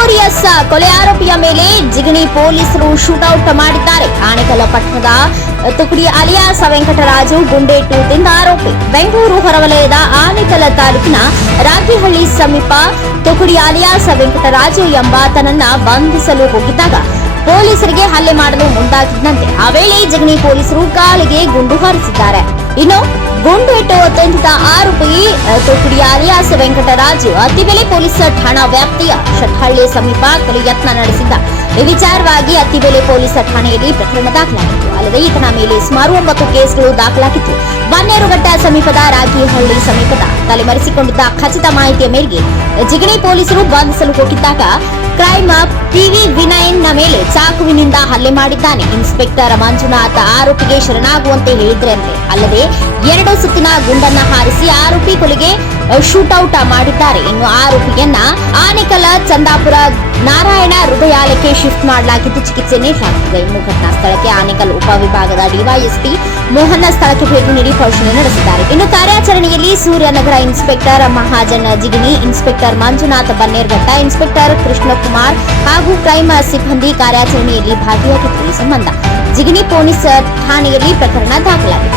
Notorious ಕೊಲೆ ಆರೋಪಿಯ ಮೇಲೆ ಜಿಗಣಿ ಪೊಲೀಸರು ಶೂಟೌಟ್ ಮಾಡಿದ್ದಾರೆ. ಆಣೆಕಲ್ಲ ಪಟ್ಟಣದ ತುಕಡಿ ಅಲಿಯಾಸ ವೆಂಕಟರಾಜು ಗುಂಡೇಟು ತಿಂದ ಆರೋಪಿ. ಬೆಂಗಳೂರು ಹೊರವಲಯದ ಆನೆಕಲ್ಲ ತಾಲೂಕಿನ ರಾಗಿಹಳ್ಳಿ ಸಮೀಪ ತುಕುಡಿ ಅಲಿಯಾಸ ವೆಂಕಟರಾಜು ಎಂಬಾತನನ್ನ ಬಂಧಿಸಲು ಹೋಗಿದ್ದಾಗ ಪೊಲೀಸರಿಗೆ ಹಲ್ಲೆ ಮಾಡಲು ಮುಂದಾಗಿದ್ದಂತೆ. ಆ ವೇಳೆ ಜಗಣಿ ಪೊಲೀಸರು ಕಾಲಿಗೆ ಗುಂಡು ಹಾರಿಸಿದ್ದಾರೆ. ಇನ್ನು ಗುಂಡು ಇಟ್ಟು ತಂದಿದ್ದ ಆರೋಪಿ ತುಕಡಿ ಅಲಿಯಾಸ್ ವೆಂಕಟರಾಜು ಅತ್ತಿಬೆಲೆ ಪೊಲೀಸ್ ಠಾಣಾ ವ್ಯಾಪ್ತಿಯ ಶಟ್ಹಳ್ಳಿ ಸಮೀಪ ಕೊಲೆ ಯತ್ನ ನಡೆಸಿದ್ದ. ಈ ವಿಚಾರವಾಗಿ ಅತ್ತಿಬೆಲೆ ಪೊಲೀಸ್ ಠಾಣೆಯಲ್ಲಿ ಪ್ರಕರಣ ದಾಖಲಾಗಿತ್ತು. ಅಲ್ಲದೆ ಈತನ ಮೇಲೆ ಸುಮಾರು ಒಂಬತ್ತು ಕೇಸ್ಗಳು ದಾಖಲಾಗಿತ್ತು. ಬನ್ನೇರುಘಟ್ಟ ಸಮೀಪದ ರಾಗಿಹಳ್ಳಿ ಸಮೀಪದ ತಲೆಮರೆಸಿಕೊಂಡಿದ್ದ ಖಚಿತ ಮಾಹಿತಿಯ ಮೇರೆಗೆ, ಜಿಗಣಿ ಪೊಲೀಸರು ಬಂಧಿಸಲು ಹೋಗಿದ್ದಾಗ ಕ್ರೈಮ್ ಪಿವಿ ವಿನಯನ್ನ ಮೇಲೆ ಚಾಕುವಿನಿಂದ ಹಲ್ಲೆ ಮಾಡಿದ್ದಾನೆ. ಇನ್ಸ್ಪೆಕ್ಟರ್ ಮಂಜುನಾಥ್ ಆರೋಪಿಗೆ ಶರಣಾಗುವಂತೆ ಹೇಳಿದ್ರಂತೆ. ಅಲ್ಲದೆ ಎರಡು ಸುತ್ತಿನ ಗುಂಡನ್ನ ಹಾರಿಸಿ ಆರೋಪಿ ಕೊಲೆಗೆ ಶೂಟೌಟ್ ಮಾಡಿದ್ದಾರೆ. ಇನ್ನು ಆರೋಪಿಯನ್ನ ಆನೆಕಲ ಚಂದಾಪುರ ನಾರಾಯಣ ಹೃದಯಾಲಯಕ್ಕೆ ಶಿಫ್ಟ್ ಮಾಡಲಾಗಿದ್ದು ಚಿಕಿತ್ಸೆ ನೀಡಲಾಗುತ್ತಿದೆ ಇನ್ನು ಘಟನಾ ಸ್ಥಳಕ್ಕೆ ಆನೇಕಲ್ ಉಪವಿಭಾಗದ ಡಿವೈಎಸ್ಪಿ ಮೋಹನ ಸ್ಥಳಕ್ಕೆ ಭೇಟಿ ನೀಡಿ ಪರಿಶೀಲನೆ ನಡೆಸಿದ್ದಾರೆ. ಇನ್ನು ಕಾರ್ಯಾಚರಣೆಯಲ್ಲಿ Suryanagar inspector Mahajan Jigini inspector Manjunath Bannerghatta, inspector Krishnakumar ಹಾಗೂ ಕ್ರೈಮ್ ಸಿಬ್ಬಂದಿ ಕಾರ್ಯಾಚರಣೆಯಲ್ಲಿ ಭಾಗಿಯಾಗಿದ್ದು ಈ ಸಂಬಂಧ ಜಿಗಿನಿ ಪೊಲೀಸ್ ಠಾಣೆಯಲ್ಲಿ ಪ್ರಕರಣ ದಾಖಲಾಗಿದೆ.